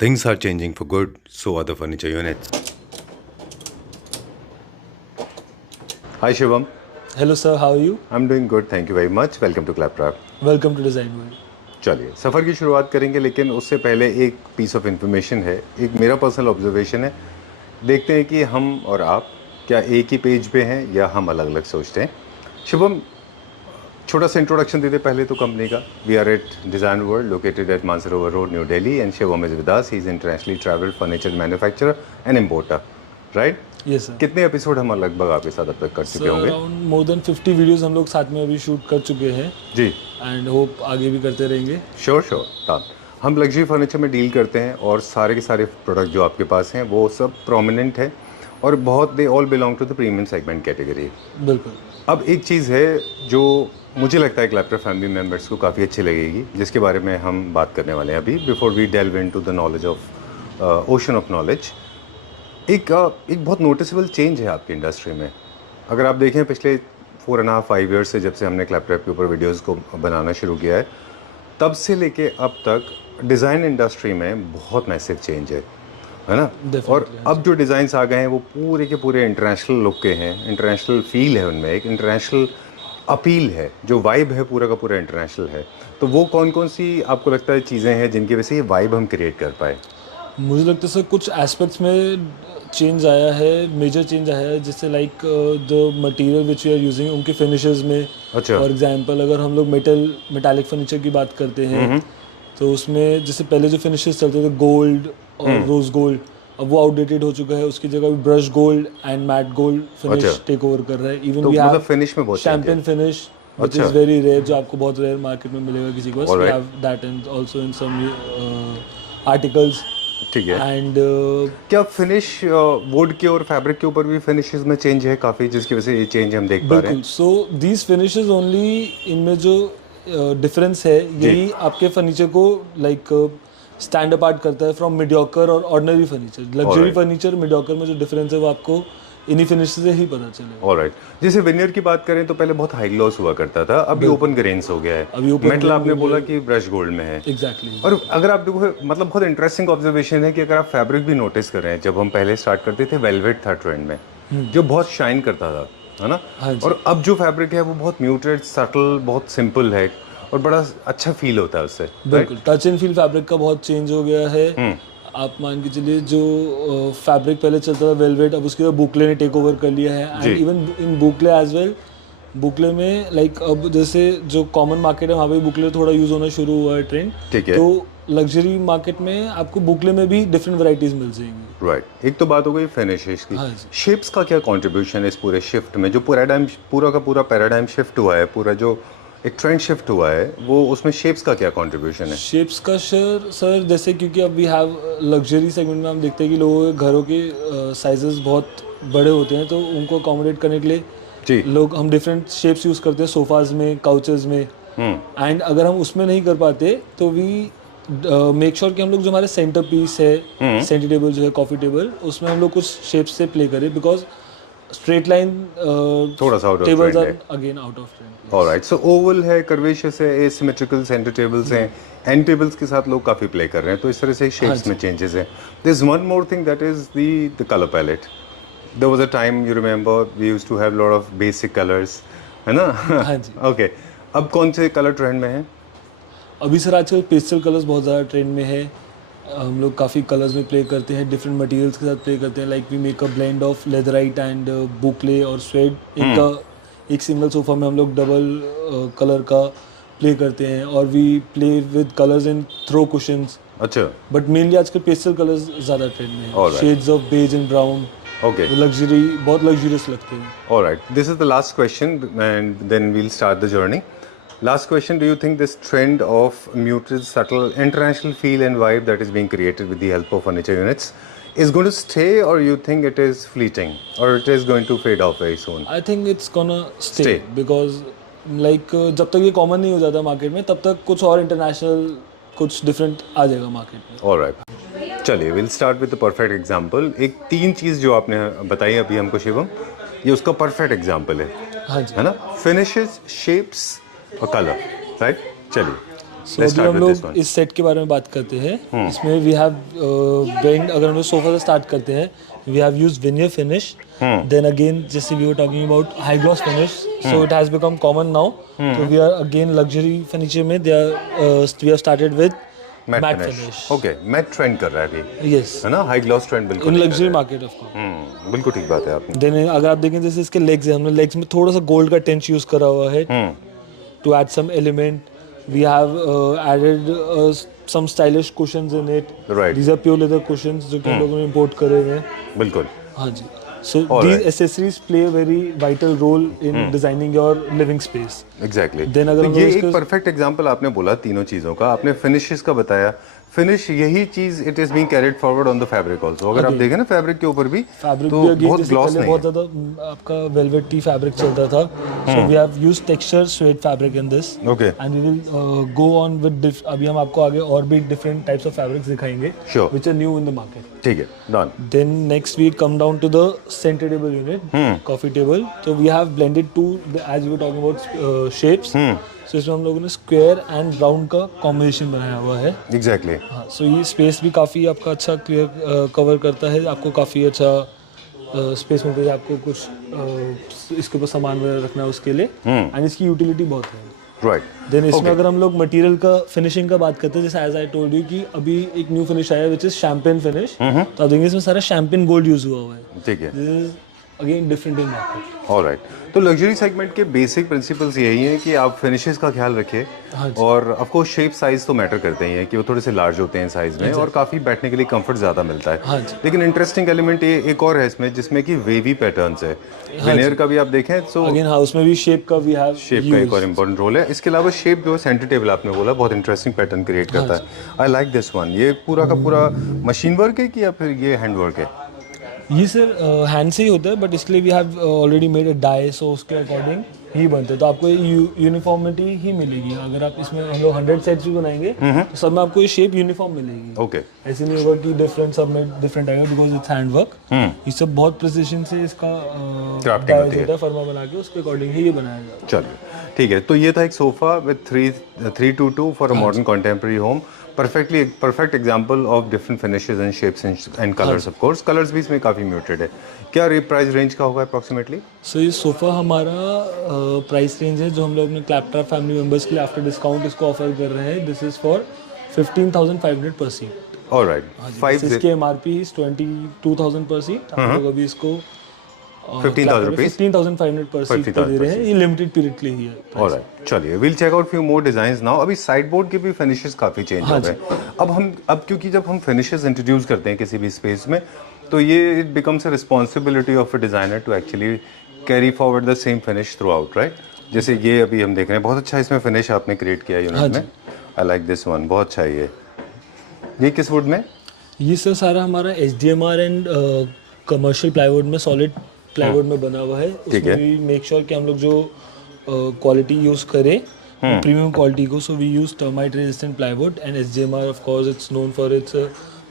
Things are changing for good, so are the furniture units. Hi Shivam, Hello sir, how are you? I'm doing good, thank you very much. Welcome to Claptrap. Welcome to Design World. चलिए सफ़र की शुरुआत करेंगे, लेकिन उससे पहले एक piece of information है, एक मेरा पर्सनल ऑब्जर्वेशन है. देखते हैं कि हम और आप क्या एक ही पेज पे हैं या हम अलग अलग सोचते हैं. शिवम, छोटा सा इंट्रोडक्शन दे दे पहले तो कंपनी का. We are at Design World, located at Mansarovar Road, New Delhi, and Shivam is with us. He is internationally travelled furniture manufacturer and importer, right? Yes sir. कितने एपिसोड हम लगभग आपके साथ अब तक कर चुके होंगे? अराउंड मोर देन 50 वीडियोस हम लोग साथ में अभी शूट कर चुके हैं जी, एंड होप आगे भी करते रहेंगे. श्योर. हम लग्जरी फर्नीचर में डील करते हैं और सारे के सारे प्रोडक्ट जो आपके पास हैं वो सब प्रोमिनेंट है और बहुत they all belong to the premium segment category. बिल्कुल. अब एक चीज़ है जो मुझे लगता है क्लैप्टर फैमिली मेम्बर्स को काफ़ी अच्छी लगेगी, जिसके बारे में हम बात करने वाले हैं अभी. Before we delve into the knowledge of ocean of knowledge, एक बहुत नोटिसेबल चेंज है आपकी इंडस्ट्री में. अगर आप देखें पिछले 4.5 ईयर्स से, जब से हमने क्लैप्टर के ऊपर वीडियोज़ को बनाना शुरू किया है, तब से लेके अब तक डिज़ाइन इंडस्ट्री में बहुत मैसिव चेंज है ना? और अब जो डिज़ाइंस आ गए हैं वो पूरे के पूरे इंटरनेशनल लुक के हैं, इंटरनेशनल फील है उनमें, एक इंटरनेशनल अपील है, जो वाइब है पूरा का पूरा इंटरनेशनल है. तो वो कौन कौन सी आपको लगता है चीज़ें हैं जिनकी वजह से ये वाइब हम क्रिएट कर पाए? मुझे लगता है सर कुछ एस्पेक्ट्स में चेंज आया है, मेजर चेंज आया है, जैसे like the material which we are using, उनके फिनिशेस में. अच्छा. फॉर एग्जांपल अगर हम लोग मेटालिक फर्नीचर की बात करते हैं तो उसमें जैसे पहले जो फिनिशेस चलते थे गोल्ड और रोज गोल्ड, अब वो आउटडेटेड हो चुका है. उसकी जगह brush gold and matte gold finish take over कर रहा है. इवन तो वी मतलब हैव फिनिश में बहुत champagne finish which is very rare, जो आपको बहुत रेयर मार्केट में मिलेगा किसी को. We have that and also in some articles. ठीक है. एंड क्या फिनिश वुड के और फैब्रिक के ऊपर भी फिनिशेस में चेंज है काफ़ी, जिसकी वजह से ये चेंज हम देख पा रहे हैं? सो दीज फिनिशेस ओनली, इनमें जो डिफरेंस है यही आपके फर्नीचर को लाइक स्टैंड अपार्ट करता है फ्रॉम मीडियोकर और ordinary furniture. Luxury furniture mediocre में जो डिफरेंस है वो आपको इन्हीं फिनिश से ही पता चलेगा. ऑलराइट. जैसे विनियर की बात करें तो पहले बहुत हाई ग्लॉस हुआ करता था, अभी ओपन ग्रेन्स हो गया है. अभी open मेटल आपने बोला कि ब्रश गोल्ड में है. एग्जैक्टली. और अगर आप देखो, मतलब बहुत इंटरेस्टिंग ऑब्जर्वेशन है कि अगर आप फैब्रिक भी नोटिस कर रहे हैं, जब हम पहले स्टार्ट करते थे वेलवेट था ट्रेंड में, जो बहुत शाइन करता था, है ना? और अब जो फैब्रिक है वो बहुत म्यूटेड, सटल, बहुत सिंपल है और बड़ा अच्छा फील होता है उससे. बिल्कुल. टच एंड फील फैब्रिक का बहुत चेंज हो गया है. आप मान के चलिए जो फैब्रिक पहले चलता था वेलवेट, अब उसके बाद बुकले ने टेक ओवर कर लिया है. And even in boucle as well, boucle में लाइक अब जैसे जो कॉमन मार्केट है वहाँ पे बुकले थोड़ा यूज होना शुरू हुआ है ट्रेंड. ठीक है. तो लग्जरी मार्केट में आपको बुकले में भी डिफरेंट वैरायटीज मिल जाएंगी. राइट. एक तो बात हो गई फिनिशेस की. शेप्स का क्या कंट्रीब्यूशन है इस पूरे शिफ्ट में, जो पूरा का पूरा पैराडाइम शिफ्ट हुआ है, पूरा जो एक ट्रेंड शिफ्ट हुआ है, वो उसमें शेप्स का क्या कंट्रीब्यूशन है? शेप्स का सर जैसे क्योंकि अब वी हैव लग्जरी सेगमेंट में हम देखते हैं कि लोगों के घरों के साइजेस बहुत बड़े होते हैं, तो उनको अकोमोडेट करने के लिए लोग हम डिफरेंट शेप्स यूज़ करते हैं सोफाज में, काउचेज में. एंड अगर हम उसमें नहीं कर पाते तो वी मेक श्योर कि हम लोग जो हमारे सेंटर पीस है, सेंटर टेबल जो है, कॉफ़ी टेबल, उसमें हम लोग कुछ शेप्स से प्ले करें, बिकॉज स्ट्रेट लाइन थोड़ा सा tables are again out of trend. Alright. So oval है, कर्वेशियस है, एसिमेट्रिकल सेंटर टेबल्स हैं, एंड टेबल्स के साथ लोग काफ़ी प्ले कर रहे हैं, तो इस तरह से शेप्स में चेंजेस हैं. There is one more thing, that is the colour palette. There was a time, you remember, we used to have lot of basic colours, है ना? हाँ जी. ओके. अब कौन से कलर ट्रेंड में है? अभी सर आजकल पेस्टल कलर्स बहुत ज़्यादा ट्रेंड में है. हम लोग काफ़ी कलर्स में प्ले करते हैं, डिफरेंट मटेरियल्स के साथ प्ले करते हैं. Like we make a blend of leatherite and boucle और स्वेड. एक सिंगल सोफा में हम लोग डबल कलर का प्ले करते हैं. और we play with colours in throw cushions. अच्छा. बट मेनली आजकल पेस्टल कलर्स ज़्यादा ट्रेंड में है. Shades of beige and brown. Okay. Luxury, बहुत लग्जरियस लगते हैं. Alright. This is the last question and then we'll start the journey. Last question, do you think this trend of muted, subtle, international feel and vibe that is being created with the help of furniture units is going to stay, or you think it is fleeting, or it is going to fade off very soon? I think it's gonna stay. Because like जब तक ये common नहीं हो जाता market में, तब तक कुछ और इंटरनेशनल, कुछ डिफरेंट आ जाएगा मार्केट में. ऑलराइट. चलिए, will start with the perfect example. एक 3 चीज़ जो आपने बताई अभी हमको शिवम, ये उसका परफेक्ट एग्जांपल है. हाँ जी. है ना? फिनिशेस, शेप्स और कलर, राइट? चलिए. सो अभी हम लोग इस सेट के बारे में बात करते हैं। इसमें वी हैव बेंड, अगर हम लोग सोफा से स्टार्ट करते हैं, we have used veneer finish, then again जैसे we were talking about high gloss finish, so it has become common now, तो we are again luxury furniture में we have started with matte finish. Okay, matte trend कर रहा है अभी, yes, है ना, high gloss trend बिल्कुल इन luxury market of course. बिल्कुल ठीक बात है आपने। देन अगर आप देखें जैसे इसके लेग्स हैं, हमने लेग्स में थोड़ा सा गोल्ड का टेंच यूज करा हुआ है to add some element. We have added some stylish cushions in it. Right. These are pure leather cushions जो कि हम लोगों ने import करे हुए हैं। बिल्कुल। हाँ जी। So these accessories play a very vital role in designing your living space. Exactly. Then अगर तो ये एक परफेक्ट एग्जांपल आपने बोला तीनों चीज़ों का, आपने फिनिशेस का बताया। फिनिश यही चीज it is being carried forward on the fabric also. अगर आप देखें ना फैब्रिक के ऊपर भी फैब्रिक तो भी बहुत ग्लॉस नहीं है। बहुत ज्यादा आपका वेलवेटी फैब्रिक चलता था। So we have used texture suede fabric in this. Okay, and we will go on with, अभी हम आपको आगे और भी डिफरेंट टाइप्स ऑफ फैब्रिक्स दिखाएंगे which are new in the market. ठीक है, done. Then next we come down to the centre table unit, coffee table. तो we have blended two, as we were talking about shapes, so इसमें हम लोगों ने square and round का combination बनाया हुआ है। एग्जैक्टली। हाँ, सो ये स्पेस भी काफ़ी आपका अच्छा क्लियर कवर करता है, आपको काफ़ी अच्छा स्पेस मिलता है आपको कुछ इसके ऊपर सामान वगैरह रखना है उसके लिए, एंड इसकी यूटिलिटी बहुत है। राइट। देन इसमें अगर हम लोग मटेरियल का फिनिशिंग का बात करते हैं, जैसे एज आई टोल्ड यू कि अभी एक न्यू फिनिश आया विच इज शैम्पेन फिनिश, तो आप देखेंगे इसमें सारा शैम्पेन गोल्ड यूज हुआ है। ठीक है, this is again different in market. Alright. तो लग्जरी सेगमेंट के बेसिक प्रिंसिपल्स यही हैं कि आप फिनिशेस का ख्याल रखिए, और ऑफ कोर्स शेप साइज तो मैटर करते ही हैं कि वो थोड़े से लार्ज होते हैं साइज में, और काफ़ी बैठने के लिए कंफर्ट ज़्यादा मिलता है। लेकिन इंटरेस्टिंग एलिमेंट ये एक और है इसमें, जिसमें कि वेवी पैटर्न्स है। विनियर का भी आप देखें तो अगेन हाँ, उसमें भी शेप का वी हैव, शेप का एक और इम्पोर्टेंट रोल है। इसके अलावा शेप जो है सेंटर टेबल आपने बोला बहुत इंटरेस्टिंग पैटर्न क्रिएट करता है। I like this one. ये पूरा का पूरा मशीन वर्क है कि या फिर ये हैंड वर्क है? ये सर हैंड से ही होता है, बट इसलिए we have already made a die, so उसके अकॉर्डिंग ही बनते हैं, तो आपको यूनिफॉर्मिटी ही मिलेगी। अगर आप इसमें हम लोग 100 सेट्स भी बनाएंगे तो सब में आपको ये शेप यूनिफॉर्म मिलेगी। ओके, ऐसे नहीं होगा कि डिफरेंट सब में डिफरेंट आएगा, बिकॉज इट्स हैंड वर्क। ये सब बहुत प्रिसिशन से इसका क्राफ्टिंग होती है, फर्मा बना के उसके अकॉर्डिंग ही ये बनाया जाएगा। चलिए ठीक है। तो ये था एक sofa with 322 for a modern contemporary home. Perfect example of different finishes and shapes and colours. Of course colours भी इसमें काफ़ी म्यूटेड है। क्या प्राइस रेंज का होगा अप्रॉक्सीमेटली? सो ये सोफ़ा हमारा प्राइस रेंज है जो हम लोग अपने क्लैपटॉप फैमिली मेंबर्स के लिए आफ्टर डिस्काउंट इसको ऑफर कर रहे हैं। दिस इज फॉर 15,500 पर सीट। ऑलराइट। इसके एमआरपी इज 22,000 पर सीट। हम लोग अभी इसको 15,500 पर सीट पे दे रहे हैं। ये लिमिटेड पीरियड के लिए ही है। ऑलराइट, चलिए will check out few more designs now. अभी साइड बोर्ड के भी फिनिशेस काफ़ी चेंज हो गए। अब क्योंकि जब हम फिनिशेस इंट्रोड्यूस करते हैं किसी भी स्पेस में, तो ये it becomes a responsibility of a designer to actually carry forward the same finish throughout, right? जैसे ये अभी हम देख रहे हैं, बहुत अच्छा इसमें फिनिश आपने क्रिएट किया यूनिट में। आई लाइक दिस वन, बहुत अच्छा है ये किस वुड में? ये सर सारा हमारा HDMR एंड कमर्शियल प्लाईवुड में, सॉलिड प्लाईवुड में बना हुआ है। उसमें भी मेक श्योर कि हम लोग जो क्वालिटी यूज करें प्रीमियम क्वालिटी को। So we use termite resistant plywood and HDMR of course it's known for its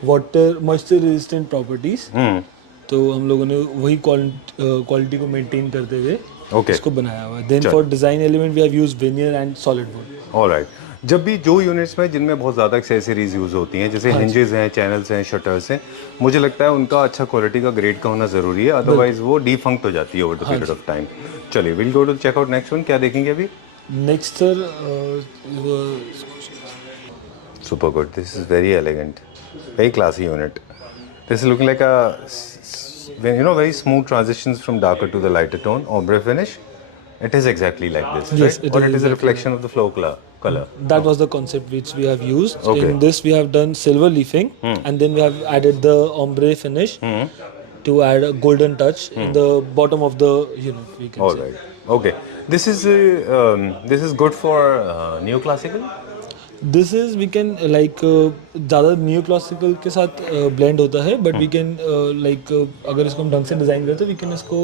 water moisture resistant properties. तो हम लोगों ने वही क्वालिटी को मेंटेन करते हुए इसको बनाया हुआ है। Then for design element we have used veneer and solid wood. Alright. जब भी जो यूनिट्स में जिनमें बहुत ज़्यादा एक्सेसरीज यूज़ होती हैं, जैसे हिंजेस हैं, चैनल्स हैं, शटर्स हैं, मुझे लगता है उनका अच्छा क्वालिटी का ग्रेड का होना ज़रूरी है, अदरवाइज वो डिफंक्ट हो जाती है over the period of time. चलिए will go to check out next one. क्या देखेंगे अभी? Next sir super good, this is very elegant, very classy unit. This is looking like a very smooth transitions from darker to the lighter tone ombre finish. It is exactly like this, yes, right? Or it is a reflection of the flow color. That was the concept which we have used. In this we have done silver leafing, and then we have added the ombre finish to add a golden touch in the bottom of the unit, we can say. Okay. This is good for neoclassical. This is we can like ज़्यादा new classical के साथ blend होता है, but we can like अगर इसको हम ढंग से डिज़ाइन करें तो वी कैन इसको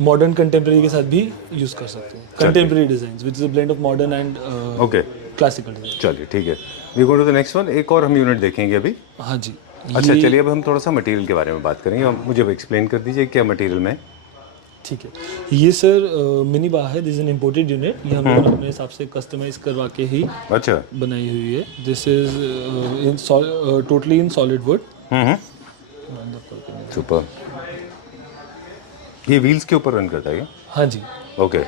मॉडर्न कंटेम्प्रेरी के साथ भी यूज़ कर सकते हैं। Contemporary designs which is a blend of modern and classical design. चलिए ठीक है, we go to the next one. एक और हम यूनिट देखेंगे अभी। हाँ जी। अच्छा चलिए अब हम थोड़ा सा मटेरियल के बारे में बात करेंगे। मुझे अब एक्सप्लेन कर दीजिए क्या मटेरियल में। ठीक है, ये सर मिनी बार है, this is an imported unit, ये हम लोगों ने अपने हिसाब से कस्टमाइज करवा के ही अच्छा बनाई हुई है। This is in totally in solid wood. Super. ये व्हील्स के ऊपर रन करता है क्या? हाँ जी। ओके।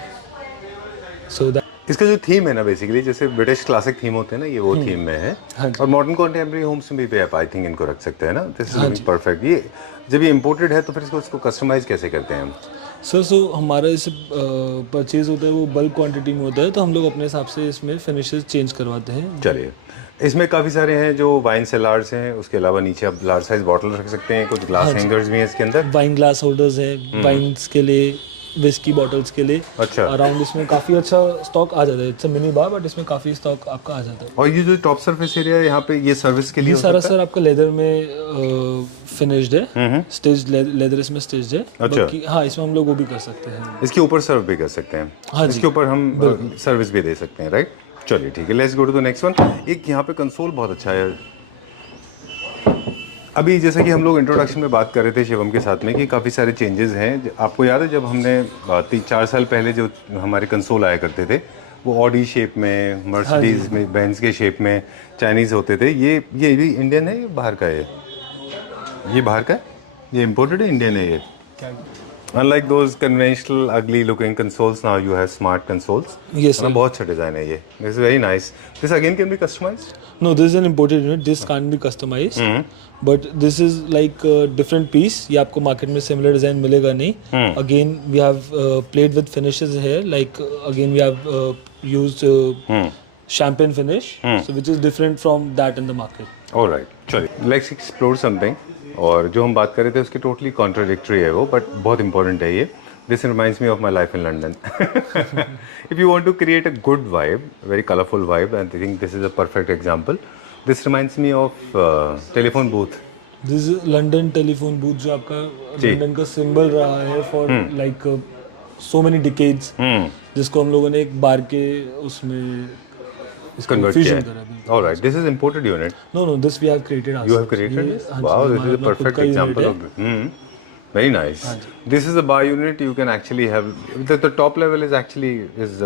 सो दैट इसका जो थीम है ना, बेसिकली जैसे ब्रिटिश क्लासिक थीम होते हैं ना, ये वो थीम में है। हाँ जी। और मॉडर्न कॉन्टेम्प्रेरी होम्स में भी आप आई थिंक इनको रख सकते हैं ना। This is perfect. ये जब ये इम्पोर्टेड है तो फिर इसको कस्टमाइज कैसे करते हैं हम? सर हमारा जैसे परचेज होता है वो बल्क क्वांटिटी में होता है, तो हम लोग अपने हिसाब से इसमें फिनिशेस चेंज करवाते हैं। चलिए, इसमें काफ़ी सारे हैं जो वाइन सेलार्स हैं, उसके अलावा नीचे आप लार्ज साइज बॉटल रख सकते हैं, कुछ ग्लास हैंगर्स भी हैं इसके अंदर। वाइन ग्लास होल्डर्स हैं, वाइन्स के लिए, विस्की बॉटल्स के लिए। अच्छा। अराउंड इसमें काफ़ी अच्छा स्टॉक आ जाता है। It's a mini bar but इसमें काफ़ी स्टॉक आपका आ जाता है। और ये जो टॉप सरफेस एरिया है यहाँ पे, ये सर्विस के लिए ये सारा सर आपका लेदर में फिनिश्ड है, स्टेज लेदर इसमें स्टेज है। अच्छा। बाकी हाँ, इसमें हम लोग वो भी कर सकते हैं। इसके ऊपर सर्व भी कर सकते हैं। हाँ जी। इसके ऊपर हम सर्विस भी दे सकते हैं, राइट? चलिए ठीक है, let's go to the next one. एक यहाँ पे कंसोल बहुत अच्छा है। अभी जैसा कि हम लोग इंट्रोडक्शन में बात कर रहे थे शिवम के साथ में कि काफ़ी सारे चेंजेस हैं। आपको याद है जब हमने 3-4 साल पहले जो हमारे कंसोल आया करते थे, वो ऑडी शेप में, मर्सिडीज में, बेंज के शेप में, चाइनीज़ होते थे। ये भी इंडियन है, ये बाहर का है? ये बाहर का है, ये इम्पोर्टेड है, इंडियन है ये? Unlike those conventional ugly looking consoles, now you have smart consoles. Yes, sir. बहुत अच्छा डिज़ाइन है ये. This is very nice. This again can be customized? No, this is an imported unit. This can't be customized. But this is like a different piece. ये आपको market में similar design मिलेगा नहीं. Again, we have played with finishes here. Like again, we have used champagne finish, so which is different from that in the market. All right. चलिए, let's explore something. और जो हम बात कर रहे थे उसकी टोटली कॉन्ट्राडिक्टरी है वो, बट बहुत इंपॉर्टेंट है ये. This reminds me of my life in London. If you want to create a good vibe, very colourful vibe, and I think this is a perfect example. This reminds me of telephone booth. This is London telephone booth, जो आपका London का symbol रहा है for like so many decades, जिसको हम लोगों ने एक बार के उसमें convert किया है. All right, this is imported unit. No, this we have created ourselves. You have created this? Wow, this is a perfect example of. Very nice. This is a bar unit. You can actually have the top level is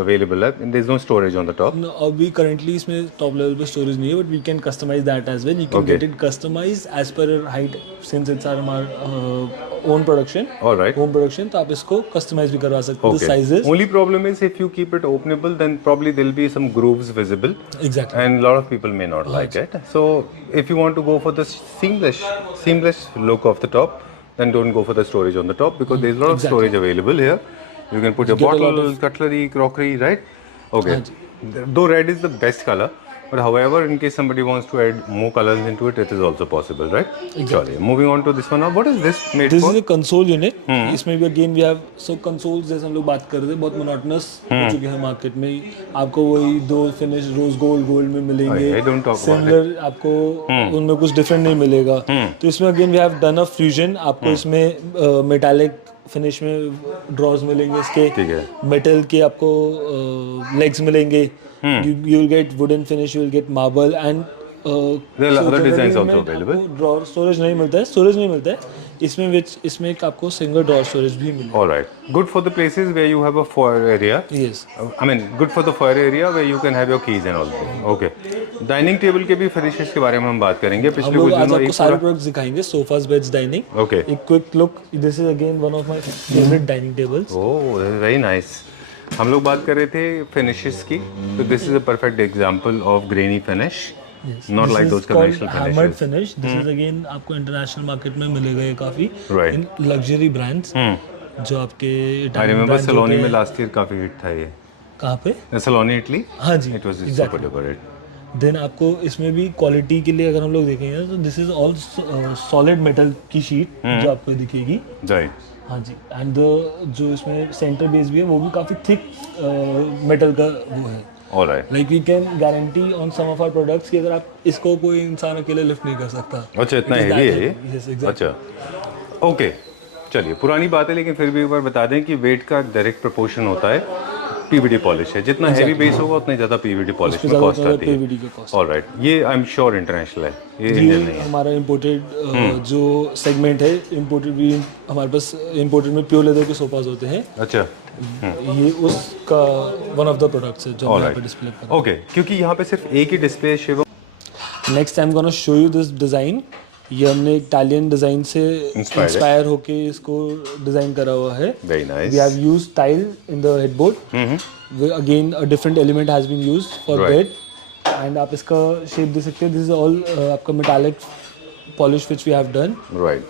available, and there is no storage on the top. No, अभी currently इसमें top level पे storage नहीं है, but we can customize that as well. You can get it customized as per your height, since it's our own production. All right. Home production, तो आप इसको customize भी करवा सकते हैं. The sizes. Only problem is if you keep it openable, then probably there'll be some grooves visible. Exactly. And a lot of people may not like it. So if you want to go for the seamless look of the top, then don't go for the storage on the top, because there's a lot of storage available here. You can put your bottle, cutlery, crockery, right? Okay. Though red is the best color, but however, in case somebody wants to add more colors into it, it is also possible, right? Exactly. Moving on to this one now. What is this made This for? is a console unit. इसमें भी again we have so consoles, जैसे हम लोग बात कर रहे थे, बहुत monotonous हो चुके हैं मार्केट में. आपको वही दो फिनिश रोज गोल्ड में मिलेंगे. I don't talk about Similar आपको उनमें कुछ डिफरेंट नहीं मिलेगा. तो इसमें again we have done a fusion. आपको इसमें मेटालिक फिनिश में ड्रॉज मिलेंगे इसके. ठीक है. मेटल के आपको लेग्स मिलेंगे. You will get wooden finish, you will get marble, and there are other designs also available. Drawer storage नहीं मिलता है. इसमें एक आपको सिंगल ड्रॉर स्टोरेज भी मिलेगा. All right. Good for the places where you have a foyer area. Yes. I mean, good for the foyer area where you can have your keys and all that. Okay. Dining table के भी finishes के बारे में हम बात करेंगे. पिछले कुछ आज दिनों आपको सारे प्रोडक्ट्स दिखाएंगे. Sofas, beds, dining. ओके. एक quick look. This is again one of my favourite dining tables. Oh, very nice. हम लोग बात कर रहे थे फिनिशेस की, तो this is a perfect example of granny finish. Not like those conventional hammered finish. This is again आपको international market में मिलेगा ये काफी. इन लग्जरी ब्रांड्स जो आपके आई रिमेंबर सलोनी में लास्ट ईयर काफी हिट था ये. कहाँ पे? सलोनी, इटली. हाँ जी, it was super duper hit. Then आपको इसमें भी क्वालिटी के लिए अगर हम लोग देखेंगे तो this is all solid metal की शीट जो आपको दिखेगी. राइट. हाँ जी. एंड जो इसमें सेंटर बेस भी है वो भी काफ़ी थिक मेटल का वो है. Alright. Like we can guarantee on some of our products कि अगर आप इसको कोई इंसान अकेले लिफ्ट नहीं कर सकता. अच्छा, इतना हेवी है ये? Yes, exactly. अच्छा, ओके. चलिए, पुरानी बात है लेकिन फिर भी एक बार बता दें कि वेट का डायरेक्ट प्रोपोर्शन होता है पीवीडी पॉलिश है, जितना हैवी बेस होगा उतना ज़्यादा पीवीडी पॉलिश में कॉस्ट आती है। पीवीडी का कॉस्ट। ऑलराइट, ये आई एम श्योर इंटरनेशनल है, ये इंडियन ये नहीं है। हमारा इम्पोर्टेड जो सेगमेंट है, इम्पोर्टेड भी हमारे पास इम्पोर्टेड में प्योर लेदर के सोफाज होते हैं। अच्छा, ये उसका वन ऑफ द प्रोडक्ट्स है जो हम यहाँ पे डिस्प्ले कर रहे ओके, क्योंकि यहाँ पे सिर्फ एक ही डिस्प्ले शिवम। हैं। Next time gonna show you this design. ये हमने इटालियन डिज़ाइन से इंस्पायर होके इसको डिज़ाइन करा हुआ है। Very nice. We have used tile in the headboard. Again a different element has been used for bed. And आप इसका शेप दे सकते हैं। दिस इज ऑल आपका metallic polish which we have done. Right,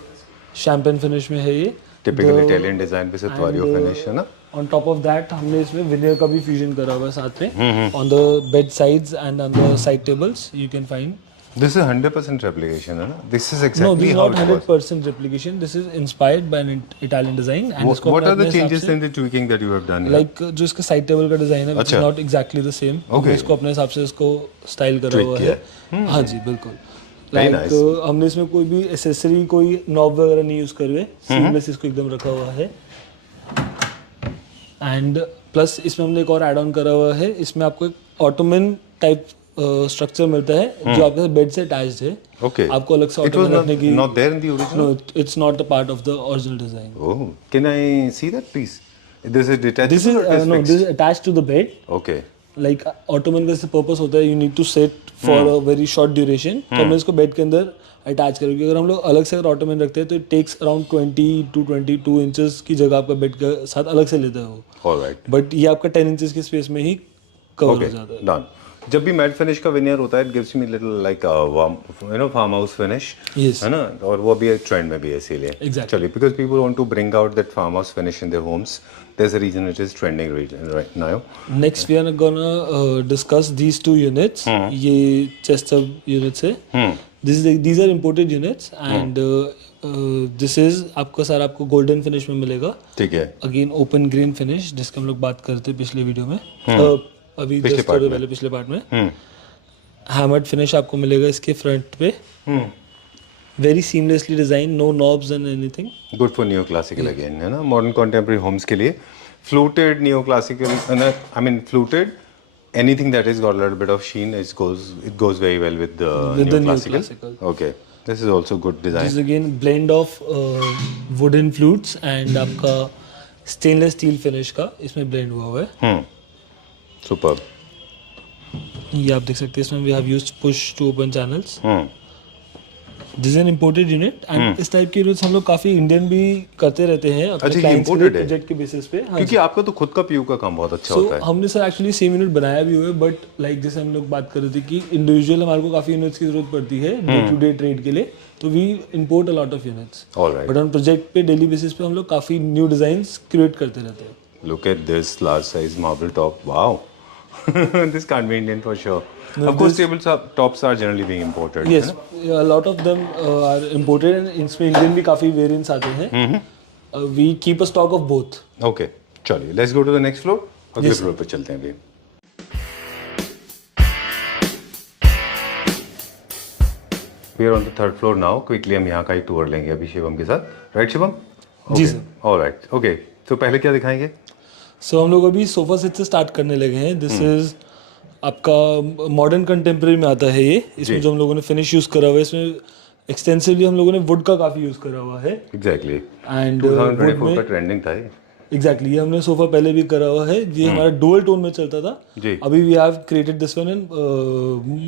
champagne finish में है ये। टिपिकल इटालियन डिजाइन पे से त्वारियो फिनिश है ना। ऑन टॉप ऑफ दैट हमने इसमें विनियर का भी फ्यूजन करा हुआ है साथ में। On the bed sides and on the side tables you can find. This is 100% replication है ना। This is No, exactly this is how not it was. 100% replication. This is inspired by an Italian design. And इसको What हमने are the अपने हिसाब changes से- and the tweaking that you have done here? Like जो इसका side table का design है, which is अच्छा। not exactly the same. Okay. हमने इसको अपने हिसाब से इसको स्टाइल करा Tweak हुआ किया है। हाँ जी, बिल्कुल। Very Like nice. हमने इसमें कोई भी एसेसरी, कोई नॉब वगैरह नहीं यूज करे हुए, सीमलेस इसको एकदम रखा हुआ है। एंड प्लस इसमें हमने एक और एड ऑन करा हुआ है। इसमें आपको एक ऑटोमन टाइप स्ट्रक्चर मिलता है जो आपके बेड से अटैच्ड है। Okay. आपको अलग से It was ऑटोमन रखने की। not there in the original? No, it's not a part of the original design. Oh, can I see that please? This is detachable This is or it is no, fixed? this is attached to the bed. Okay. Like ottoman का purpose होता है, you need to sit for a very short duration. तो हमने इसको bed के अंदर attach करें, क्योंकि अगर हम लोग अलग से अगर ऑटोमन रखते हैं तो it takes around 20 to 22 inches की जगह आपका बेड के साथ अलग से लेता है वो। All right. बट ये आपका 10 इंचेस की स्पेस में ही कवर हो Okay. जाता है। Done. जब भी मैट फिनिश का विनियर होता है, it gives me little like farm house finish. Yes. है ना, और वो भी एक ट्रेंड में भी है इसीलिए। Exactly. चलिए, because people want to bring out that farmhouse finish in their homes. There's a reason it is trending right now. Next we are gonna discuss these two units. ये chest sub units है। These are imported units and this is आपको सारा आपको golden finish में मिलेगा। ठीक है। Again open grain finish, जिसका हम लोग बात करते हैं पिछले वीडियो में। अभी पिछले just part थोड़े में। पहले पिछले पार्ट में हैमर्ड फिनिश आपको मिलेगा इसके फ्रंट पे। Very seamlessly design, no knobs and anything. Good for new classical again, है ना, मॉडर्न कॉन्टेम्प्रेरी होम्स के लिए। Fluted new classical, I mean fluted anything that has got a little bit of sheen, it goes very well with the With new the new classical. classical. Okay, this is also good design. This again blend of wooden flutes and आपका stainless steel finish का इसमें blend हुआ है। Superb. ये आप देख सकते हैं, इसमें we have used push to open channels. Hmm, this is an imported unit and इस टाइप के यूनिट्स हम लोग काफी इंडियन भी करते रहते हैं अपने अच्छा, ये clients के लिए imported है? प्रोजेक्ट के बेसिस पे। हाँ क्योंकि आपका तो खुद का पीयू का काम बहुत अच्छा सो होता है। हमने सर एक्चुअली सेम यूनिट बनाया भी हुआ है, बट लाइक जैसे हम लोग बात कर रहे थे कि इंडिविजुअल हमारे को काफी यूनिट्स की जरूरत पड़ती है डे टू डे ट्रेड के लिए, तो we import a lot of units. All right. But on project पे डेली बेसिस पे हम लोग काफी न्यू डिजाइन्स क्रिएट करते रहते हैं। Look at this large size marble top. Wow. This can't be Indian for sure. No, of course, tabletops are generally being imported. Yes, है ना? a lot of them are imported and इसमें Indian भी काफी variants आते हैं। We keep a stock of both. Okay, चलिए, let's go to the next floor. अगले floor पे चलते हैं अभी। We are on the third floor now. Quickly हम यहाँ का एक टूर लेंगे अभी शिवम के साथ, राइट शिवम? जी सर। All right. Okay. तो पहले क्या दिखाएंगे? सो हम लोग अभी सोफा सेट से स्टार्ट करने लगे हैं। दिस इज आपका मॉडर्न कंटेम्प्रेरी में आता है ये। इसमें जो हम लोगों ने फिनिश यूज करा हुआ है, इसमें एक्सटेंसिवली हम लोगों ने वुड का काफी यूज करा हुआ है। Exactly. एंड 2024 का ट्रेंडिंग था ये। एग्जैक्टली, ये हमने सोफा पहले भी करा हुआ है। ये हमारा डुअल टोन में चलता था। जी। अभी we have created this one in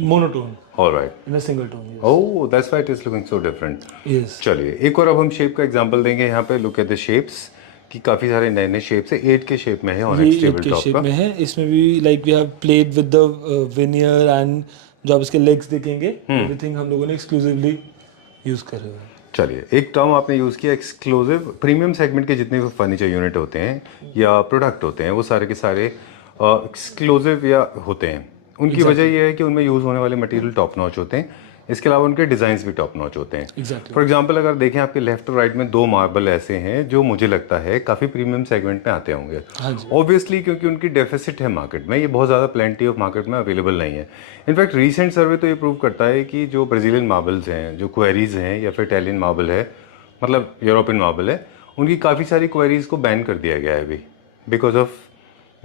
monotone, All right. In a single tone. Oh, that's why it is looking so different. Yes. चलिए, एक और अब हम शेप का एग्जांपल देंगे यहाँ पे। लुक एट द शेप्स कि काफी सारे नए नए शेप्स है। 8 के शेप में है ऑन ये एक्स 8 टेबल के टॉप शेप का। में है। इसमें भी like we have played with the veneer and जो आप इसके लेग्स देखेंगे, एवरीथिंग हम लोगों ने एक्सक्लूसिवली यूज करे हुए हैं। चलिए, एक टर्म आपने यूज किया एक्सक्लूसिव। प्रीमियम सेगमेंट के जितने भी फर्नीचर यूनिट होते हैं या प्रोडक्ट होते हैं, वो सारे के सारे एक्सक्लूसिव या होते हैं। उनकी वजह यह है कि उनमें यूज होने वाले मटेरियल टॉप नॉच होते हैं। इसके अलावा उनके डिजाइन्स भी टॉप नॉच होते हैं। एग्जैक्टली। फॉर एग्जाम्पल, अगर देखें आपके लेफ्ट और राइट में 2 मार्बल ऐसे हैं जो मुझे लगता है काफ़ी प्रीमियम सेगमेंट में आते होंगे। हाँ जी। ऑब्वियसली, क्योंकि उनकी डेफिसिट है मार्केट में, ये बहुत ज़्यादा प्लेंटी ऑफ मार्केट में अवेलेबल नहीं है। इनफैक्ट रिसेंट सर्वे तो ये प्रूव करता है कि जो ब्राज़ीलियन मार्बल्स हैं, जो क्वेरीज हैं, या फिर इटालियन मार्बल है, मतलब यूरोपियन मार्बल है, उनकी काफ़ी सारी क्वेरीज को बैन कर दिया गया है अभी, because of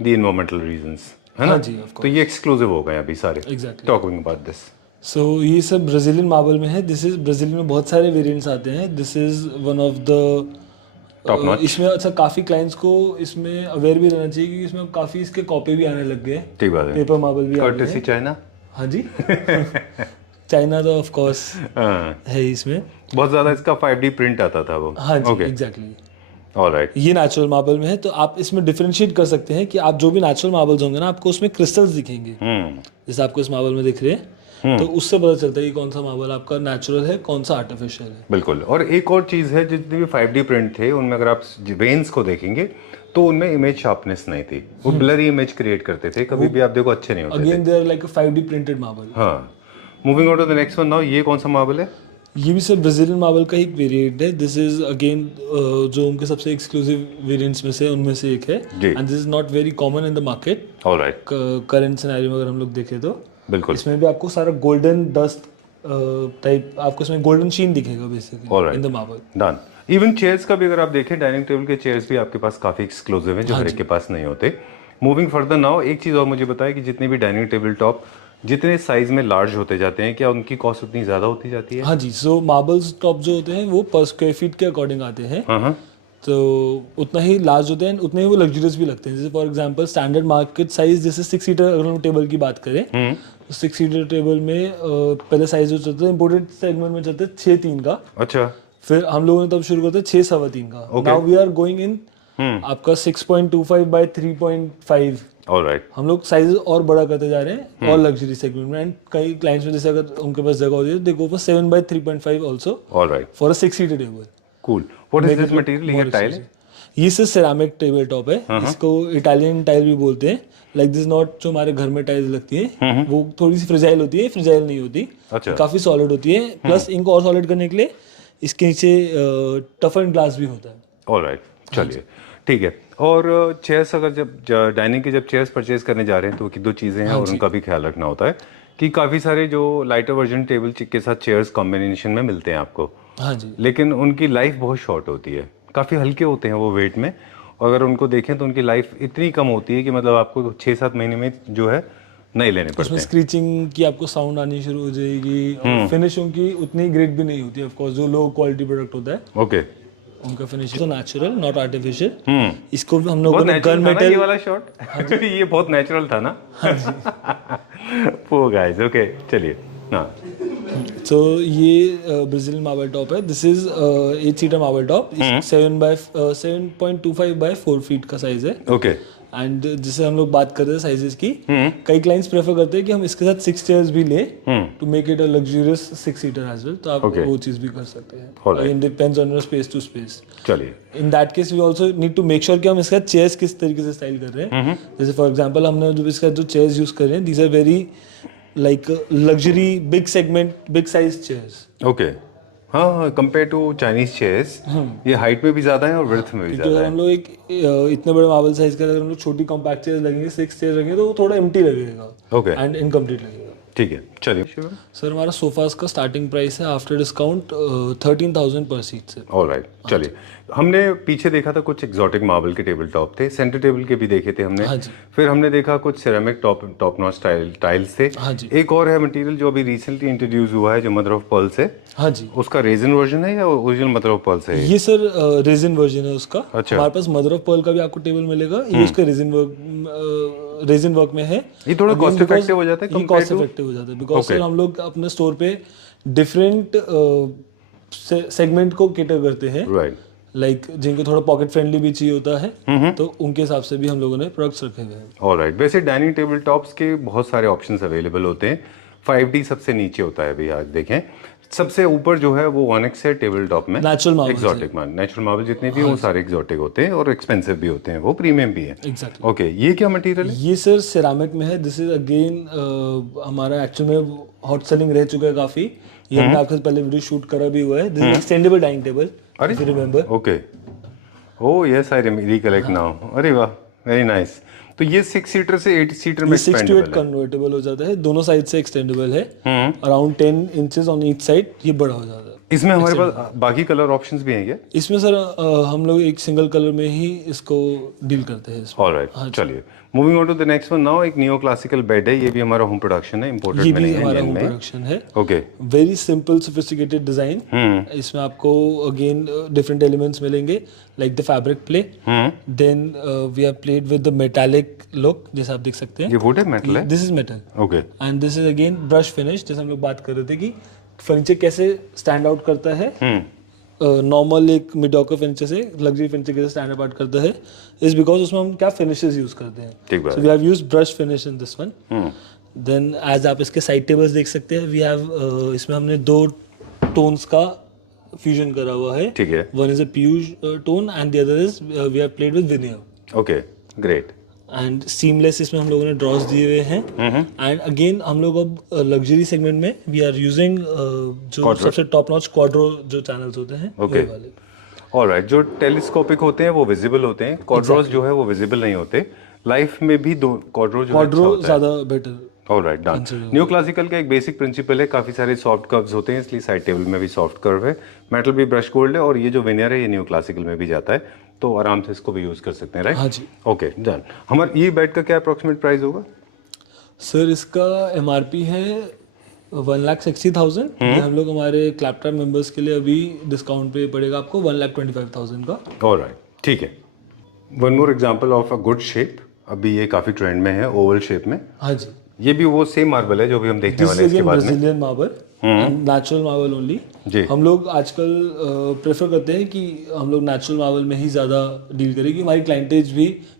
the environmental reasons, है ना? हाँ जी, of तो ये एक्सक्लूसिव हो गए अभी सारे। Exactly. टॉकिंग अबाउट दिस, सो ये सब ब्राज़ीलियन मार्बल में है। दिस इज ब्राज़ील में बहुत सारे वेरिएंट्स आते हैं। This is one of the Top notch. इसमें अच्छा काफ़ी क्लाइंट्स को इसमें अवेयर भी रहना चाहिए, क्योंकि इसमें काफ़ी इसके कॉपी भी आने लग गए हैं। ठीक बात है। पेपर मार्बल भी आ गए कर्टेसी हैं। चाइना। हाँ जी चाइना तो ऑफ कोर्स हाँ, है इसमें। बहुत ज़्यादा इसका 5D प्रिंट आता था वो। हाँ जी, ओके, एग्जैक्टली। ऑलराइट। ये नेचुरल मार्बल में है, तो आप इसमें डिफरेंशिएट कर सकते हैं कि आप जो भी नेचुरल मार्बल्स होंगे ना, आपको उसमें क्रिस्टल्स दिखेंगे, जैसे आपको इस मार्बल में दिख रहे हैं। तो उससे पता चलता है कि कौन सा मार्बल आपका नेचुरल है, कौन सा आर्टिफिशियल है। बिल्कुल। और एक और चीज़ है, जितने भी 5D प्रिंट थे उनमें अगर आप वेन्स को देखेंगे तो उनमें इमेज शार्पनेस नहीं थी, वो ब्लरी इमेज क्रिएट करते थे, कभी भी आप देखो अच्छे नहीं होते थे। Again they are like a 5D printed marble. हाँ, moving on to the next one now. ये कौन सा मार्बल है? ये भी सर ब्राज़ीलियन मार्बल का ही वेरिएंट है। दिस इज अगेन जो उनके सबसे एक्सक्लूसिव वेरिएंट्स में से उनमें से एक है, जी। And this is not very common in the market. Alright, current scenario में अगर हम लोग देखें तो बिल्कुल। इसमें भी आपको सारा गोल्डन डस्ट टाइप, आपको इसमें गोल्डन शीन दिखेगा basically in the marble. Done. Even chairs का भी अगर आप देखें, डाइनिंग टेबल के चेयर्स भी आपके पास काफ़ी एक्सक्लूसिव हैं, जो हर एक के पास नहीं होते। मूविंग फर्दर नाउ, एक चीज़ और मुझे बताएं कि जितने भी डाइनिंग टेबल टॉप जितने साइज में लार्ज होते जाते हैं, क्या उनकी कॉस्ट उतनी ज़्यादा होती जाती है? हाँ जी, सो मार्बल्स टॉप जो होते हैं वो पर स्क्वायर फीट के अकॉर्डिंग आते हैं। हाँ, तो उतना ही लार्ज होते हैं, उतने ही वो लग्जरियस भी लगते हैं। जैसे for example standard market size जैसे 6 सीटर अगर हम टेबल की बात करें, तो 6 सीटर टेबल में पहले साइज जो चलता है इम्पोर्टेड सेगमेंट में चलते हैं 6-3 का। अच्छा, फिर हम लोगों ने तब शुरू करते हैं 6-3.25 का। Now we are going in आपका 6.25 बाय 3.5। ऑलराइट। हम लोग साइज और बड़ा करते जा रहे हैं और लग्जरी सेगमेंट में। एंड कई क्लाइंट्स में जैसे अगर उनके पास जगह होती है, they go for 7 by 3.5 also alright, for a 6 seater table. Cool. What is this material? ये टाइल है? ये सिर्फ सेरामिक टेबल टॉप है। इसको इटालियन टाइल भी बोलते हैं। लाइक दिस नॉट जो हमारे घर में टाइल्स लगती है, वो थोड़ी सी फ्रेजाइल होती है, फ्रेजाइल नहीं होती। अच्छा। काफी सॉलिड होती है। प्लस इनको और सॉलिड करने के लिए इसके नीचे टफन ग्लास भी होता है। ऑलराइट, चलिए ठीक है। और चेयर्स, अगर जब डाइनिंग के जब चेयर्स परचेज करने जा रहे हैं तो दो चीज़ें हैं और उनका भी ख्याल रखना होता है कि काफ़ी सारे जो लाइटर वर्जन टेबल के साथ चेयर्स कॉम्बिनेशन में मिलते हैं आपको। हाँ जी। लेकिन उनकी लाइफ बहुत शॉर्ट होती है, काफ़ी हल्के होते हैं वो वेट में, और अगर उनको देखें तो उनकी लाइफ इतनी कम होती है कि मतलब आपको 6-7 महीने में जो है नए लेने पड़ते उसमें हैं। स्क्रीचिंग की आपको साउंड आनी शुरू हो जाएगी, और फिनिशिंग की उतनी ग्रेट भी नहीं होती। ऑफ कोर्स जो लो क्वालिटी प्रोडक्ट होता है ओके, उनका फिनिशिंग तो नेचुरल नॉट आर्टिफिशियल। इसको हम लोगों बहुत ने नेचुरल गन था ना मेटल। ये वाला शॉट? ये बहुत नेचुरल था ना? वो गाइस, ओके, चलिए। हाँ, तो ये ब्राज़ीलियन मार्बल टॉप है। This is 8 seater marble top. 7.25 by 4 feet का साइज है। ओके। एंड जिसे हम लोग बात कर रहे हैं साइजेस की, कई क्लाइंट्स प्रेफर करते हैं कि हम इसके साथ 6 चेयर्स भी ले to make it a luxurious 6 seater as well. तो आप वो चीज़ भी कर सकते हैं। It depends on your space to space. चलिए, in that case we also need to make sure कि हम इसका चेयर्स किस तरीके से स्टाइल कर रहे हैं। जैसे फॉर एग्जांपल हमने जो इसका जो चेयर्स यूज कर रहे हैं, these are very like luxury big segment big size chairs. Okay. हाँ, कंपेयर टू चाइनीज चेयर्स ये हाइट में भी ज़्यादा है और विड्थ में भी क्योंकि ज़्यादा अगर है। हम लोग एक इतने बड़े मार्बल साइज का अगर हम लोग छोटी कॉम्पैक्ट चेयर लगेंगे, 6 चेयर लगेंगे, तो वो थोड़ा एम्प्टी लगेगा ओके, एंड इनकम्प्लीट लगेगा। ठीक है, चलिए। सर हमारा सोफास का स्टार्टिंग प्राइस है आफ्टर डिस्काउंट 13,000 पर सीट से। ऑलराइट, चलिए। हमने पीछे देखा था कुछ एग्जॉटिक मार्बल के टेबल टॉप थे, सेंटर टेबल के भी देखे थे हमने। हाँ जी। फिर हमने देखा कुछ सिरेमिक टॉप नॉच टाइल्स थे। हाँ जी। एक और है मटेरियल जो अभी रिसेंटली इंट्रोड्यूस हुआ है, जो मदर ऑफ पर्ल से। हाँ जी। उसका रेजिन वर्जन है या ओरिजिनल मदर ऑफ पर्ल से है? ये सर रेजिन वर्जन है उसका। अच्छा। हमारे पास मदर ऑफ पर्ल का भी आपको टेबल मिलेगा। ये उसका रेजिन वर्क में है। ये थोड़ा कॉस्ट इफेक्टिव हो जाता है, कॉस्ट इफेक्टिव हो जाता है बिकॉज सर हम लोग अपने स्टोर पे डिफरेंट सेगमेंट को केटर करते हैं। राइट। लाइक जिनको थोड़ा पॉकेट फ्रेंडली भी चाहिए होता है, तो उनके हिसाब से भी हम लोगों ने प्रोडक्ट्स रखे हुए हैं। ऑलराइट। वैसे डाइनिंग टेबल टॉप्स के बहुत सारे ऑप्शंस अवेलेबल होते हैं। 5D सबसे नीचे होता है अभी, आज देखें सबसे ऊपर जो है वो ऑनिक्स है टेबल टॉप में। Natural marble, exotic natural marble जितने भी वो सारे एक्सोटिक होते हैं और एक्सपेंसिव भी होते हैं, वो प्रीमियम भी है। एग्जैक्टली। ओके, ये क्या मटेरियल है? ये सर सिरामिक में है। दिस इज अगेन हमारा एक्चुअल में हॉट सेलिंग रह चुका है काफी। ये हमने आपके पहले वीडियो शूट करा भी हुआ है। This is extendable dining table, if you remember. Okay, oh yes, I recollect now. अरे वाह, वेरी नाइस। तो ये 6 सीटर से 8 सीटर में 6 to 8 कन्वर्टेबल हो जाता है, दोनों साइड से एक्सटेंडेबल है। Around 10 inches on each side ये बड़ा हो जाता है। इसमें हमारे पास बाकी कलर ऑप्शंस भी हैं क्या? इसमें सर हम लोग एक सिंगल कलर में ही इसको डील करते हैं इसमें। ऑलराइट, चलिए moving on to the next one now. एक नियो क्लासिकल बेड है, ये भी हमारा होम प्रोडक्शन है, इंपोर्टेड ये बने भी हैं हमारा इंडियन होम में। प्रोडक्शन है। Okay, very simple sophisticated design. इसमें आपको अगेन डिफरेंट एलिमेंट्स मिलेंगे like the fabric play, then we have played with the metallic look, जैसे आप देख सकते हैं। ये वुड है, मेटल है? This is metal. Okay, and this is again brush finish, जैसे हम लोग बात कर रहे थे कि फर्नीचर कैसे स्टैंड आउट करता है नॉर्मल एक मीडियोकर फर्नीचर से लग्जरी फर्नीचर कैसे स्टैंड आउट करता है, इज बिकॉज उसमें हम क्या फिनिशेस यूज करते हैं। ठीक बात। So we have used brush finish in this one. Then as आप इसके साइड टेबल्स देख सकते हैं, वी हैव इसमें हमने 2 टोन्स का फ्यूजन करा हुआ है। ठीक है। वन इज अ पीयूष tone and the other is we have played with veneer. Okay, great. And seamless इसमें हम लोगों ने ड्रॉस दिए हुए हैं। एंड अगेन हम लोग अब लग्जरी सेगमेंट में वी आर यूजिंग जो सबसे टॉप नॉच क्वाड्रो जो चैनल्स होते हैं ओके, वाले। ऑलराइट। जो टेलीस्कोपिक होते हैं वो विजिबल होते हैं, क्वाड्रोस जो है वो विजिबल नहीं होते। लाइफ में भी दो क्वाड्रो जो क्वाड्रो ज्यादा better. Alright, done. New classical का एक बेसिक प्रिंसिपल है, काफी सारे सॉफ्ट कर्व्स होते हैं, इसलिए साइड टेबल में भी सॉफ्ट कर्व है। मेटल भी ब्रश गोल्ड है, और ये जो विनियर है ये न्यू क्लासिकल में भी जाता है, तो आराम से इसको भी यूज कर सकते हैं, राइट? हाँ जी। Okay, done. हमारे ये बेड का क्या अप्रोक्सीमेट प्राइस होगा? सर इसका एमआरपी है 1,60,000। ये हम लोग हमारे क्लैपटॉप मेंबर्स के लिए अभी डिस्काउंट पे पड़ेगा आपको 1,25,000 का। ऑलराइट, ठीक है। One more example of a good shape, अभी ये काफी ट्रेंड में है, ओवल शेप में। हाँ जी। ये भी वो सेम मार्बल है जो भी हम देखने वाले हैं इसके बाद में। Brazilian marble, natural marble only. जी। हम लोग आजकल प्रेफर करते हैं कि हम लोग नेचुरल मार्बल में ही ज़्यादा डील करें, क्योंकि हमारी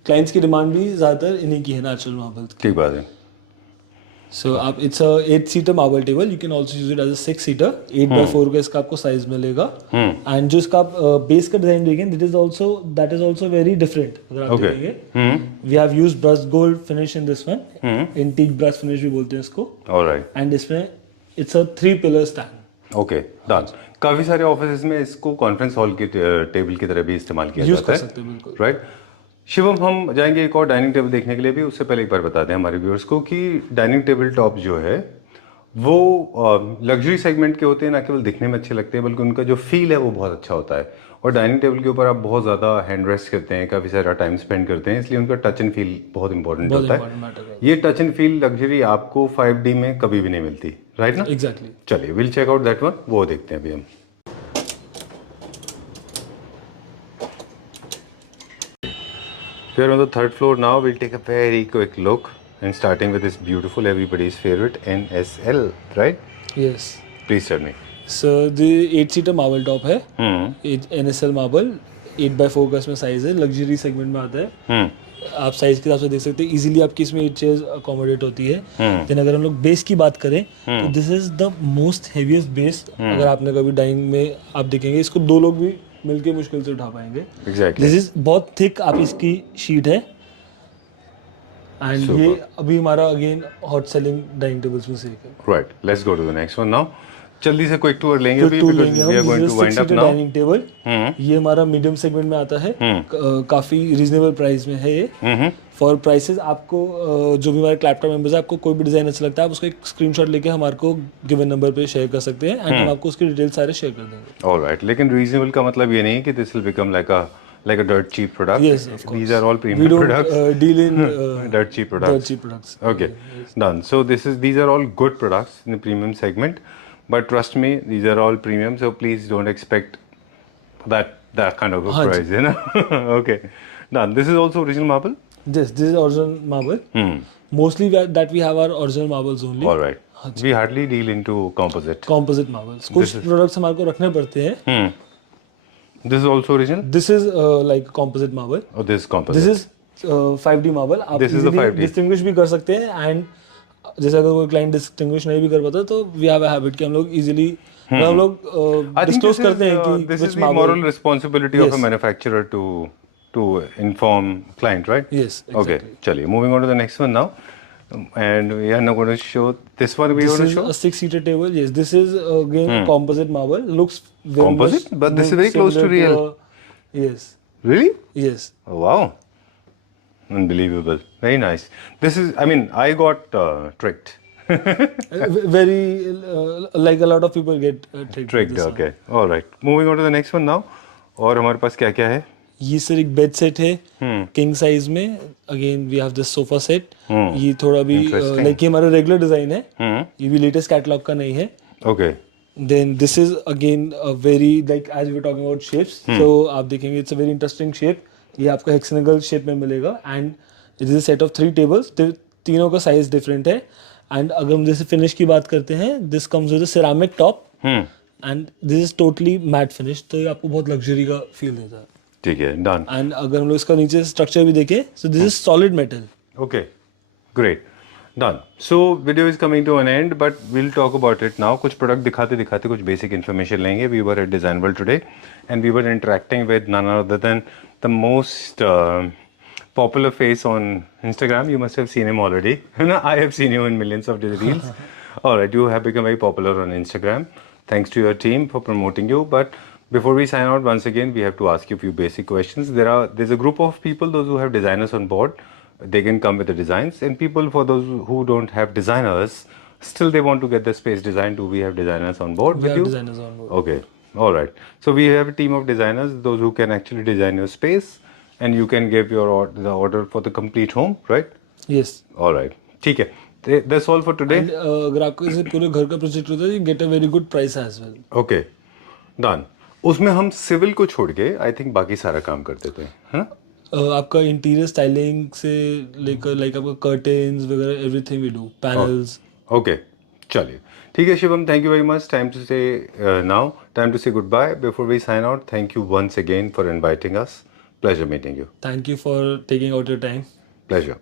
क्लाइंट्स की डिमांड भी ज़्यादातर इन्हीं की है, नेचुरल मार्बल। ठीक बात है। सो आप it's a eight seater marble table, you can also use it as a six seater. 8x4 का इसका आपको साइज मिलेगा। एंड जो इसका बेस का डिजाइन देखेंगे that is also very different. अगर आप देखेंगे, we have used brush gold finish in this one, antique brush finish भी बोलते हैं इसको। ऑलराइट, एंड इसमें it's a 3 pillar stand. Okay, done. काफी सारे ऑफिस में इसको कॉन्फ्रेंस हॉल की टेबल की तरह भी इस्तेमाल किया यूज जाता कर है, सकते हैं, बिल्कुल। राइट? शिवम, हम जाएंगे एक और डाइनिंग टेबल देखने के लिए भी, उससे पहले एक बार बता दें हमारे व्यूअर्स को कि डाइनिंग टेबल टॉप जो है वो लग्जरी सेगमेंट के होते हैं, ना केवल दिखने में अच्छे लगते हैं बल्कि उनका जो फील है वो बहुत अच्छा होता है। और डाइनिंग टेबल के ऊपर आप बहुत ज़्यादा हैंड रेस्ट करते हैं, काफ़ी सारा टाइम स्पेंड करते हैं, इसलिए उनका टच एंड फील बहुत इंपॉर्टेंट होता है। ये टच एंड फील लग्जरी आपको 5D में कभी भी नहीं मिलती, राइट ना? एग्जैक्टली। चलिए, will check out that one, वो देखते हैं अभी हम। We are on the 3rd floor now. We'll take a very quick look, and starting with this beautiful, everybody's favorite NSL, right? Yes. Please tell me. So the eight seater marble top है, NSL marble, 8x4 का इसमें size है, luxury segment में आता है। आप size के हिसाब से देख सकते हैं, इजीली आपकी इसमें 8 चेयर्स अकोमोडेट होती है। देन अगर हम लोग बेस की बात करें तो this is the most heaviest base. अगर आपने कभी डाइनिंग में आप देखेंगे, इसको 2 लोग भी मिलके मुश्किल से उठा पाएंगे। Exactly. दिस इज बहुत थिक आप इसकी शीट है। एंड ये अभी हमारा again hot selling dining tables में से एक है। Right. Let's go to the next one now. जल्दी से क्विक टूर लेंगे अभी, because we are going to wind up now. Dining table, ये हमारा मीडियम सेगमेंट में आता है। काफी रीजनेबल प्राइस में है ये। फॉर प्राइसेस आपको जो भी हमारे क्लैपटॉप मेंबर्स है, आपको कोई भी डिजाइन अच्छा लगता है, आप उसका एक स्क्रीनशॉट लेके हमारे को गिवन नंबर पे शेयर कर सकते हैं, एंड हम आपको उसके डिटेल्स सारे शेयर कर देंगे। Alright. लेकिन reasonable का मतलब ये नहीं है कि this will become like a dirt cheap product. Yes, of course. These are all We premium don't products. deal in Dirt cheap products. dirt cheap products. Okay, done. So these are all good products in the premium segment, but trust me, these are all premium. So please don't expect that kind of a price, you know. Okay, done. This is also original marble. This is original marble. Mostly that we have our original marbles only. All right. We hardly deal into composite. Composite marbles. कुछ products हमारे को रखने पड़ते हैं। This is also original. This is like composite marble. Oh, this is composite. This is 5D marble. आप This is the 5D. Distinguish भी कर सकते हैं, एंड जैसे अगर कोई क्लाइंट डिस्टिंग्विश नहीं भी कर पाता तो वी हैव अ हैबिट कि हम लोग इजीली हम लोग डिस्क्लोज करते हैं कि this which is the marble. moral responsibility of a manufacturer to inform client, right? Yes, exactly. Okay, चलिए, moving on to the next one now, and we are now going to show this one. We are This going is to show a 6-seater table. Yes, this is again composite marble. Looks very Composite? much But this is very close to similar real. Yes, Really? yes. Oh, wow. Unbelievable. Very nice. This is, I mean, I got tricked. Very like a lot of people get tricked. with Tricked, this one. okay. All right. Moving on to the next one now. और हमारे पास क्या क्या है? ये sir एक bed set है king size में. Again we have this sofa set. ये थोड़ा भी Interesting. लाइक ये हमारा रेगुलर डिजाइन है. ये भी लेटेस्ट कैटलॉग का नहीं है. Okay. Then this is again a very like as we were talking about shapes. So आप देखेंगे it's a very interesting shape. ये आपको hexagonal shape में मिलेगा and it is a set of 3 tables. तीनों का size different है. And अगर हम जैसे finish की बात करते हैं, this comes with a ceramic top. And this is totally matte finish. तो ये आपको बहुत luxury का feel देता है. ठीक है, done. And अगर हम लोग इसका नीचे structure भी देखें, so this is solid metal. Okay, great. Done. So video is coming to an end, but we'll talk about it now. कुछ product दिखाते दिखाते कुछ basic information लेंगे. We were at Design World today, and we were interacting with none other than the most popular face on Instagram. You must have seen him already. I have seen you in millions of reels. All right, you have become very popular on Instagram. Thanks to your team for promoting you. But before we sign out, once again, we have to ask you a few basic questions. There's a group of people, those who have designers on board. They can come with the designs, and people, for those who don't have designers, still they want to get the space designed. Do we have designers on board We with have you? designers on board. Okay, all right. So we have a team of designers, those who can actually design your space, and you can give the order for the complete home, right? Yes. All right. ठीक है. That's all for today. And अगर आपको इसे पूरे घर का project होता है, you get a very good price as well. Okay, done. उसमें हम सिविल को छोड़ के आई थिंक बाकी सारा काम कर देते हैं, है ना? आपका इंटीरियर स्टाइलिंग से लेकर लाइक आपका कर्टेन्स वगैरह everything we do panels. Okay, चलिए ठीक है Shivam, thank you very much. Time to say now time to say good bye before we sign out. Thank you once again for inviting us. Pleasure meeting you. Thank you for taking out your time. Pleasure.